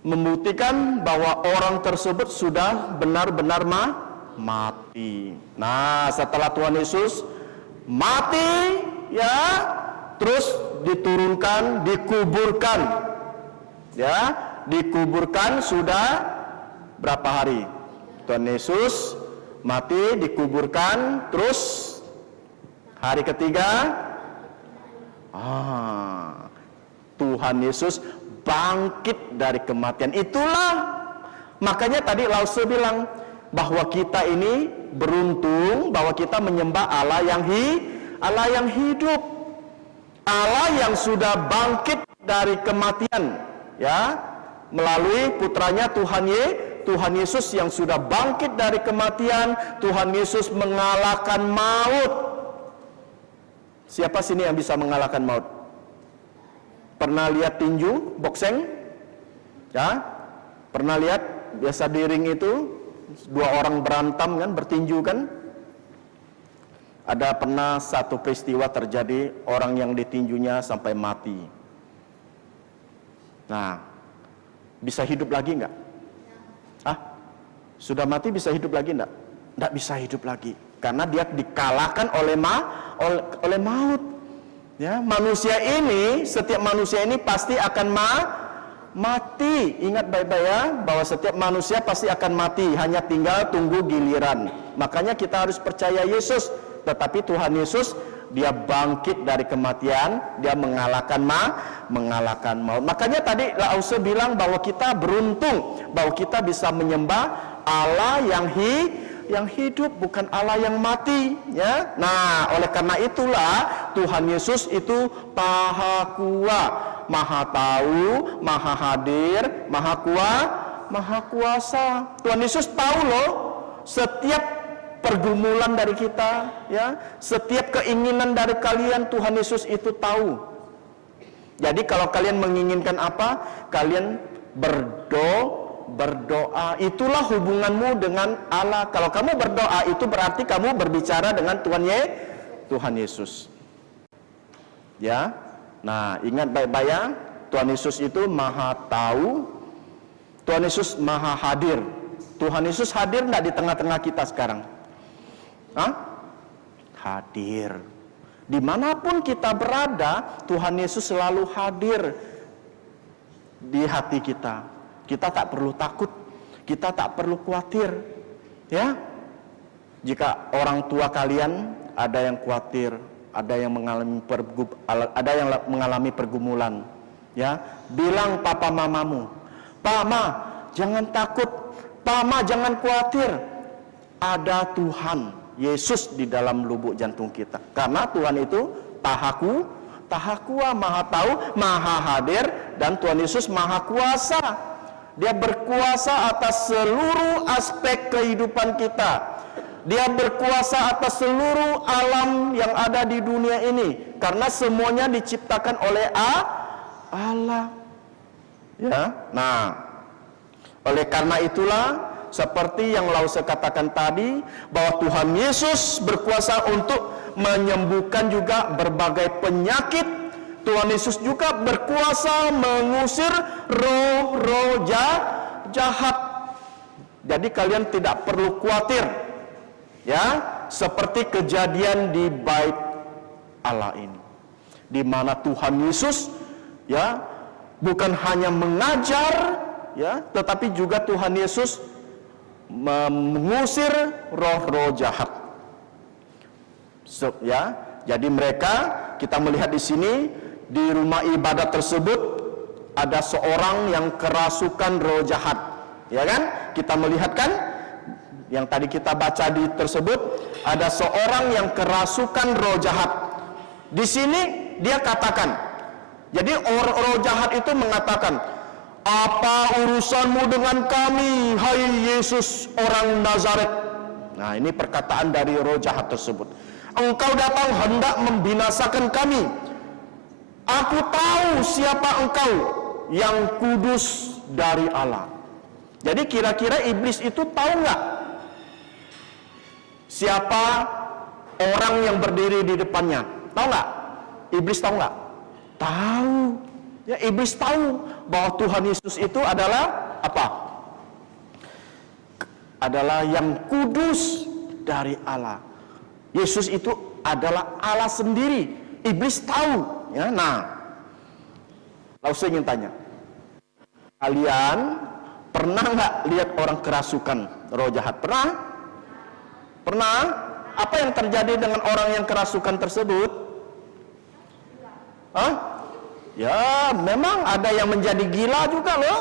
Membuktikan bahwa orang tersebut sudah benar-benar mati. Nah, setelah Tuhan Yesus mati, ya, terus diturunkan, dikuburkan. Ya, dikuburkan sudah berapa hari? Tuhan Yesus mati, dikuburkan, terus hari ketiga Tuhan Yesus bangkit dari kematian. Itulah makanya tadi Lause bilang bahwa kita ini beruntung bahwa kita menyembah Allah yang hidup, Allah yang sudah bangkit dari kematian, ya, melalui putranya Tuhan Yesus yang sudah bangkit dari kematian. Tuhan Yesus mengalahkan maut. Siapa sini yang bisa mengalahkan maut? Pernah lihat tinju, boxing? Ya? Pernah lihat biasa di ring itu dua orang berantem kan, bertinju kan? Ada pernah satu peristiwa terjadi, orang yang ditinjunya sampai mati. Nah, bisa hidup lagi enggak? Sudah mati bisa hidup lagi enggak? Enggak bisa hidup lagi, karena dia dikalahkan oleh maut. Ya, manusia ini, setiap manusia ini pasti akan mati. Ingat baik-baik ya, bahwa setiap manusia pasti akan mati, hanya tinggal tunggu giliran. Makanya kita harus percaya Yesus. Tetapi Tuhan Yesus, dia bangkit dari kematian, dia mengalahkan maut. Makanya tadi Lause bilang bahwa kita beruntung, bahwa kita bisa menyembah Allah yang hidup, bukan Allah yang mati, ya. Nah, oleh karena itulah Tuhan Yesus itu Maha Tahu, Maha Hadir, Maha Kuasa. Tuhan Yesus tahu loh setiap pergumulan dari kita, ya, setiap keinginan dari kalian. Tuhan Yesus itu tahu. Jadi kalau kalian menginginkan apa, kalian berdoa, itulah hubunganmu dengan Allah. Kalau kamu berdoa, itu berarti kamu berbicara dengan Tuhan Yesus. Ya, nah ingat baik-baik ya, Tuhan Yesus itu Maha Tahu, Tuhan Yesus Maha Hadir. Tuhan Yesus hadir enggak di tengah-tengah kita sekarang? Hadir. Dimanapun kita berada, Tuhan Yesus selalu hadir di hati kita. Kita tak perlu takut, kita tak perlu khawatir, ya. Jika orang tua kalian ada yang khawatir, ada yang mengalami pergumulan, ya, bilang papa mamamu, "Pa, Ma, jangan takut, Pa, Ma, jangan khawatir. Ada Tuhan Yesus di dalam lubuk jantung kita." Karena Tuhan itu Tahakua, Maha Tahu, Maha Hadir, dan Tuhan Yesus Maha Kuasa. Dia berkuasa atas seluruh aspek kehidupan kita. Dia berkuasa atas seluruh alam yang ada di dunia ini, karena semuanya diciptakan oleh Allah. Ya. Nah, oleh karena itulah seperti yang Lause katakan tadi, bahwa Tuhan Yesus berkuasa untuk menyembuhkan juga berbagai penyakit. Tuhan Yesus juga berkuasa mengusir roh-roh jahat. Jadi kalian tidak perlu khawatir, ya, seperti kejadian di bait Allah ini, di mana Tuhan Yesus, ya, bukan hanya mengajar, ya, tetapi juga Tuhan Yesus mengusir roh-roh jahat. Ya, jadi mereka, kita melihat di sini di rumah ibadat tersebut ada seorang yang kerasukan roh jahat, ya kan? Kita melihat kan yang tadi kita baca di tersebut, ada seorang yang kerasukan roh jahat. Di sini dia katakan, jadi roh jahat itu mengatakan, "Apa urusanmu dengan kami, hai Yesus orang Nazaret?" Nah, ini perkataan dari roh jahat tersebut. "Engkau datang hendak membinasakan kami. Aku tahu siapa engkau, yang kudus dari Allah." Jadi kira-kira iblis itu tahu nggak siapa orang yang berdiri di depannya? Tahu nggak? Iblis tahu nggak? Tahu. Ya, iblis tahu bahwa Tuhan Yesus itu adalah apa? Adalah yang kudus dari Allah. Yesus itu adalah Allah sendiri. Iblis tahu. Ya, nah, lalu saya ingin tanya, kalian pernah nggak lihat orang kerasukan roh jahat? Pernah? Pernah? Apa yang terjadi dengan orang yang kerasukan tersebut? Hah? Ya, memang ada yang menjadi gila juga loh.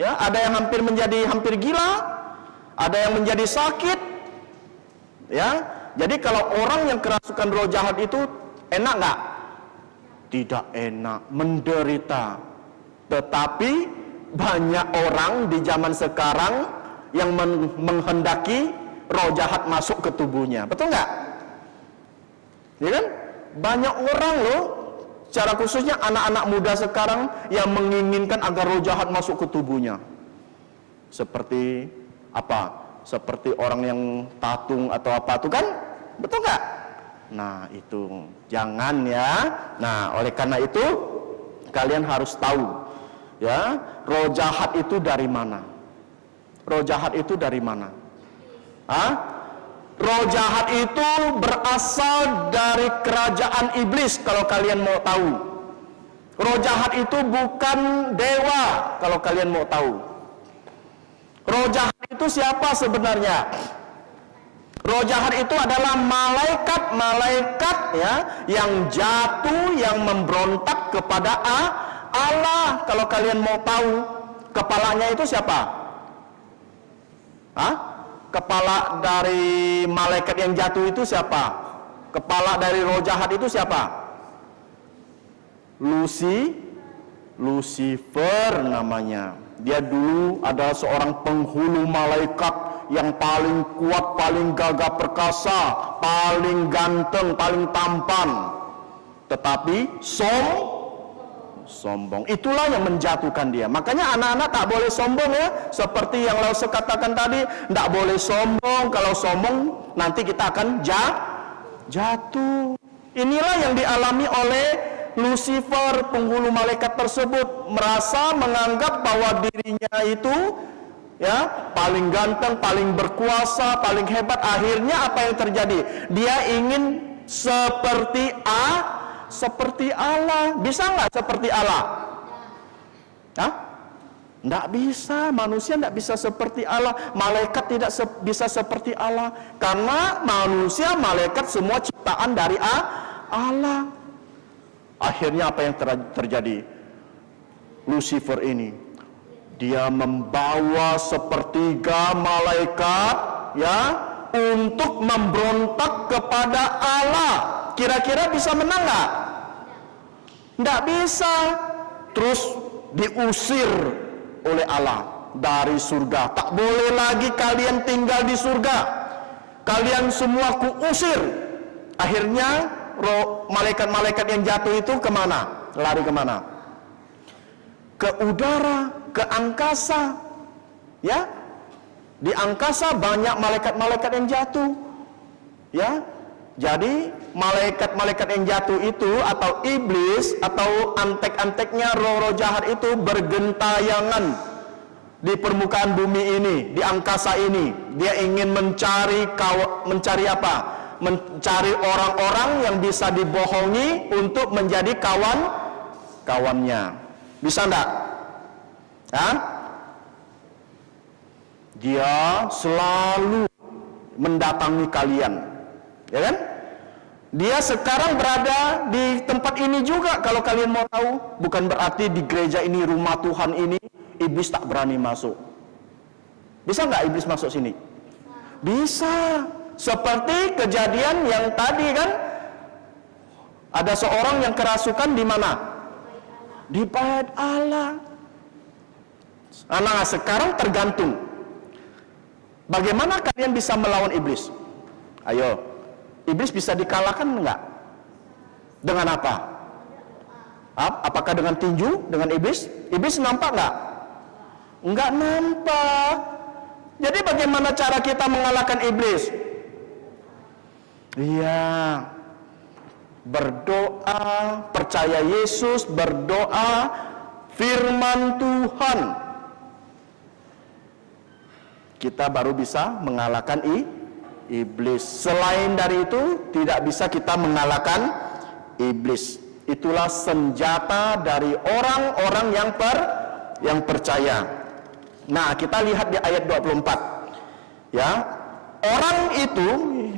Ya, ada yang hampir gila, ada yang menjadi sakit. Ya, jadi kalau orang yang kerasukan roh jahat itu enak nggak? Tidak enak, menderita. Tetapi banyak orang di zaman sekarang yang menghendaki roh jahat masuk ke tubuhnya. Betul nggak? Ya kan? Banyak orang loh, secara khususnya anak-anak muda sekarang yang menginginkan agar roh jahat masuk ke tubuhnya. Seperti apa? Seperti orang yang tatung atau apa itu kan? Betul nggak? Nah itu, jangan ya. Nah oleh karena itu, kalian harus tahu ya, roh jahat itu dari mana? Roh jahat itu dari mana? Hah? Roh jahat itu berasal dari kerajaan iblis, kalau kalian mau tahu. Roh jahat itu bukan dewa, kalau kalian mau tahu. Roh jahat itu siapa sebenarnya? Roh jahat itu adalah malaikat ya, yang jatuh, yang memberontak kepada Allah. Kalau kalian mau tahu, kepalanya itu siapa? Hah? Kepala dari malaikat yang jatuh itu siapa? Kepala dari roh jahat itu siapa? Lucifer namanya. Dia dulu adalah seorang penghulu malaikat yang paling kuat, paling gagah perkasa, paling ganteng, paling tampan. Tetapi sombong. Itulah yang menjatuhkan dia. Makanya anak-anak tak boleh sombong ya. Seperti yang Lause katakan tadi, tak boleh sombong. Kalau sombong nanti kita akan jatuh. Inilah yang dialami oleh Lucifer, penghulu malaikat tersebut. Merasa menganggap bahwa dirinya itu ya paling ganteng, paling berkuasa, paling hebat. Akhirnya apa yang terjadi? Dia ingin seperti Allah. Bisa nggak seperti Allah? Hah? Nggak bisa. Manusia nggak bisa seperti Allah. Malaikat tidak bisa seperti Allah. Karena manusia, malaikat semua ciptaan dari Allah. Akhirnya apa yang terjadi? Lucifer ini, dia membawa sepertiga malaikat ya untuk memberontak kepada Allah. Kira-kira bisa menang nggak? Nggak bisa. Terus diusir oleh Allah dari surga. Tak boleh lagi kalian tinggal di surga. Kalian semua kuusir. Akhirnya malaikat-malaikat yang jatuh itu kemana? Lari kemana? Ke udara, ke angkasa. Ya, di angkasa banyak malaikat-malaikat yang jatuh. Ya, jadi malaikat-malaikat yang jatuh itu atau iblis atau antek-anteknya roh-roh jahat itu bergentayangan di permukaan bumi ini, di angkasa ini. Dia ingin mencari apa? Mencari orang-orang yang bisa dibohongi untuk menjadi kawannya. Bisa enggak? Hah? Dia selalu mendatangi kalian. Ya kan? Dia sekarang berada di tempat ini juga. Kalau kalian mau tahu, bukan berarti di gereja ini, rumah Tuhan ini, iblis tak berani masuk. Bisa nggak iblis masuk sini? Bisa. Seperti kejadian yang tadi kan, ada seorang yang kerasukan di mana? Di bait Allah. Nah, sekarang tergantung. Bagaimana kalian bisa melawan iblis? Ayo, iblis bisa dikalahkan enggak? Dengan apa? Apakah dengan tinju? Dengan iblis? Iblis nampak enggak? Enggak nampak. Jadi bagaimana cara kita mengalahkan iblis? Iya, berdoa, percaya Yesus, berdoa firman Tuhan. Kita baru bisa mengalahkan iblis. Selain dari itu, tidak bisa kita mengalahkan iblis. Itulah senjata dari orang-orang yang percaya. Nah, kita lihat di ayat 24. Ya, orang itu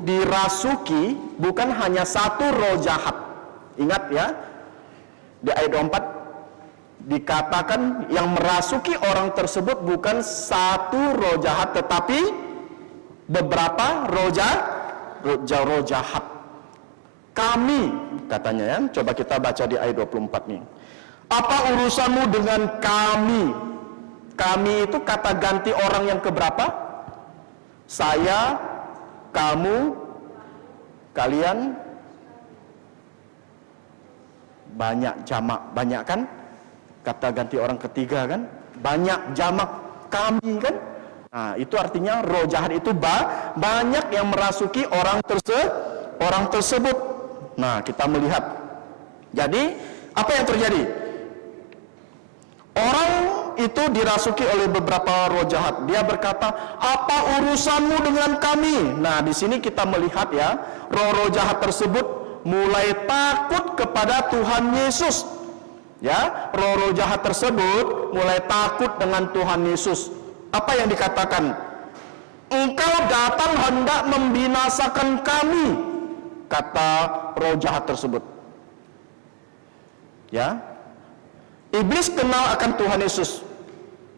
dirasuki bukan hanya satu roh jahat. Ingat ya, di ayat 24 dikatakan yang merasuki orang tersebut bukan satu roh jahat, tetapi beberapa roh jahat. Kami, katanya ya, coba kita baca di ayat 24 nih. Apa urusanmu dengan kami? Kami itu kata ganti orang yang keberapa? Saya, kamu, kalian. Banyak jamak, banyak kan? Kata ganti orang ketiga kan? Banyak jamak kami kan? Nah, itu artinya roh jahat itu banyak yang merasuki orang tersebut. Nah, kita melihat. Jadi, apa yang terjadi? Orang itu dirasuki oleh beberapa roh jahat. Dia berkata, "Apa urusanmu dengan kami?" Nah, di sini kita melihat ya, roh-roh jahat tersebut mulai takut kepada Tuhan Yesus. Ya, roh-roh jahat tersebut mulai takut dengan Tuhan Yesus. Apa yang dikatakan? "Engkau datang hendak membinasakan kami," kata roh jahat tersebut. Ya, iblis kenal akan Tuhan Yesus.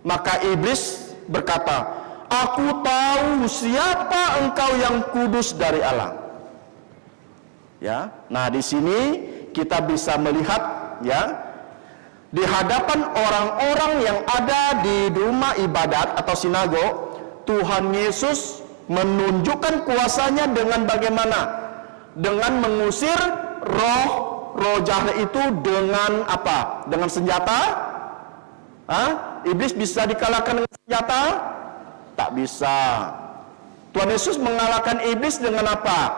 Maka iblis berkata, "Aku tahu siapa engkau yang kudus dari Allah." Ya, nah di sini kita bisa melihat ya, di hadapan orang-orang yang ada di rumah ibadat atau sinagog, Tuhan Yesus menunjukkan kuasanya dengan bagaimana? Dengan mengusir roh jahat itu dengan apa? Dengan senjata? Iblis bisa dikalahkan dengan senjata? Tak bisa. Tuhan Yesus mengalahkan iblis dengan apa?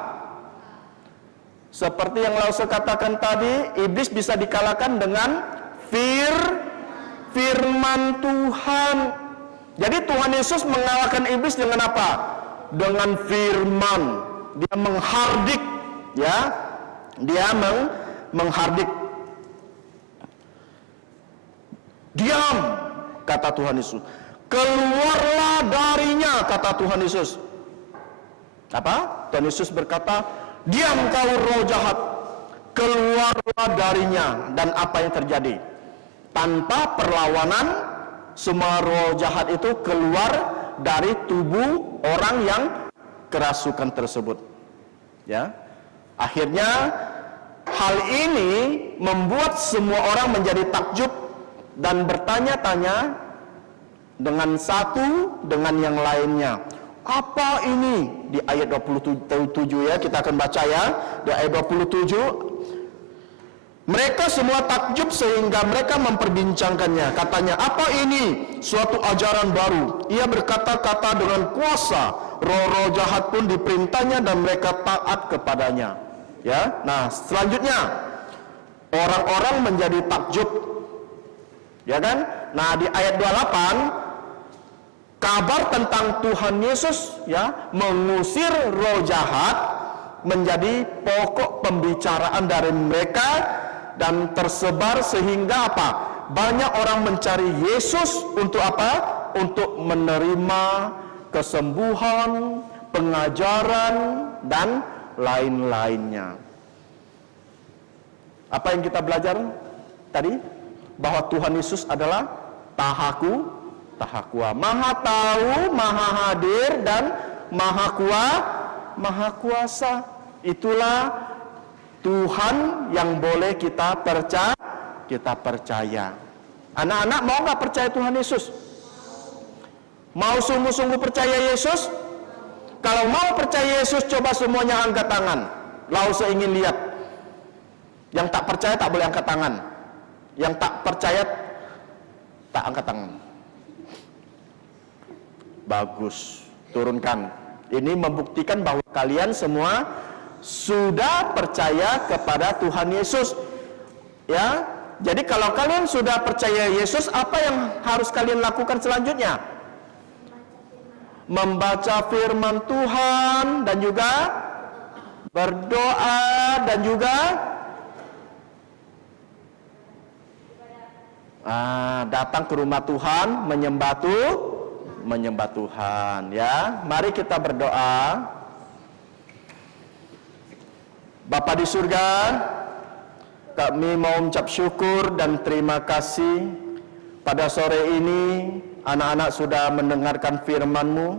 Seperti yang Lause katakan tadi, iblis bisa dikalahkan dengan firman Tuhan. Jadi Tuhan Yesus mengalahkan iblis dengan apa? Dengan firman. Dia menghardik, ya. Dia menghardik. "Diam," kata Tuhan Yesus. "Keluarlah darinya," kata Tuhan Yesus. Apa? Tuhan Yesus berkata, "Diam kau roh jahat, keluarlah darinya." Dan apa yang terjadi? Tanpa perlawanan, semua roh jahat itu keluar dari tubuh orang yang kerasukan tersebut. Ya, akhirnya hal ini membuat semua orang menjadi takjub dan bertanya-tanya dengan satu dengan yang lainnya. Apa ini? Di ayat 27 ya, kita akan baca ya. Di ayat 27, mereka semua takjub sehingga mereka memperbincangkannya. Katanya, "Apa ini? Suatu ajaran baru. Ia berkata-kata dengan kuasa. Roh-roh jahat pun diperintahnya dan mereka taat kepadanya." Ya. Nah, selanjutnya orang-orang menjadi takjub. Ya kan? Nah, di ayat 28 kabar tentang Tuhan Yesus ya mengusir roh jahat menjadi pokok pembicaraan dari mereka dan tersebar sehingga apa? Banyak orang mencari Yesus untuk apa? Untuk menerima kesembuhan, pengajaran dan lain-lainnya. Apa yang kita belajar tadi? Bahwa Tuhan Yesus adalah Tahakua, Maha tahu, Maha hadir dan Maha kuasa. Itulah Tuhan yang boleh kita percaya. Anak-anak mau nggak percaya Tuhan Yesus? Mau sungguh-sungguh percaya Yesus? Kalau mau percaya Yesus, coba semuanya angkat tangan. Lause ingin lihat. Yang tak percaya tak boleh angkat tangan. Yang tak percaya tak angkat tangan. Bagus. Turunkan. Ini membuktikan bahwa kalian semua sudah percaya kepada Tuhan Yesus. Ya. Jadi kalau kalian sudah percaya Yesus, apa yang harus kalian lakukan selanjutnya? Membaca firman Tuhan dan juga berdoa dan juga datang ke rumah Tuhan, menyembah Tuhan, ya. Mari kita berdoa. Bapa di surga, kami mau mengucap syukur dan terima kasih pada sore ini anak-anak sudah mendengarkan firman-Mu.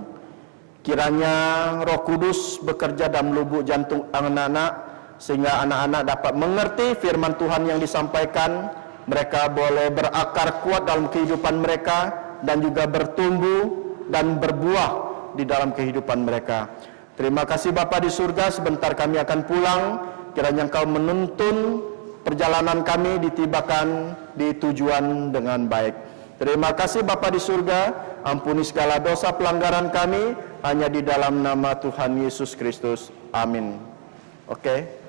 Kiranya Roh Kudus bekerja dalam lubuk jantung anak-anak sehingga anak-anak dapat mengerti firman Tuhan yang disampaikan. Mereka boleh berakar kuat dalam kehidupan mereka dan juga bertumbuh dan berbuah di dalam kehidupan mereka. Terima kasih Bapa di surga, sebentar kami akan pulang. Kiranya Engkau menuntun perjalanan kami ditibakan di tujuan dengan baik. Terima kasih Bapa di surga, ampuni segala dosa pelanggaran kami hanya di dalam nama Tuhan Yesus Kristus. Amin. Oke.